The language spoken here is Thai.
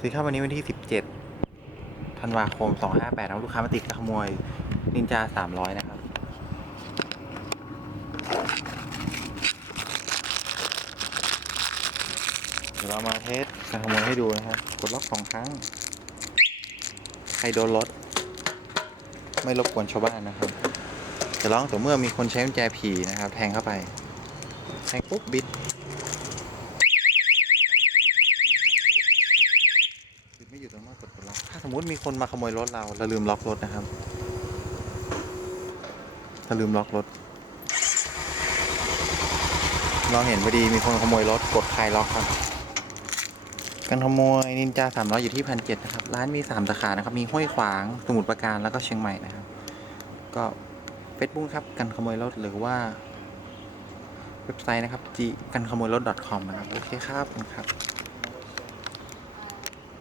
ซื้อเข้าวันนี้วันที่ 17 ธันวาคม 258นะครับลูกค้ามาติดขโมยนินจา 300 นะครับ เดี๋ยวเรามาเทสการขโมยให้ดูนะครับ กดล็อกสองครั้ง ใครโดนรถ ไม่รบกวนชาวบ้านนะครับ จะร้องแต่เมื่อมีคนใช้กุญแจผีนะครับ แทงเข้าไป แทงปุ๊บบิด บิด ไม่อยู่ตรงเมื่อกดล็อกถ้าสมมติมีคนมาขโมยรถเราเราลืมล็อกรถนะครับเราลืมล็อกรถ เราเห็นพอดีมีคนขโมยรถกดคลายล็อกครับการขโมยนินจาสามร้อยอยู่ที่พันเจ็ดนะครับ ร้านมีสามสาขานะครับ มีห้วยขวางสมุทรปราการแล้วก็เชียงใหม่นะครับ ก็เฟซบุ๊กครับกันขโมยรถหรือว่า เว็บไซต์นะครับ g กันขโมยรถ .com นะครับ โอเคครับขอบคุณครับ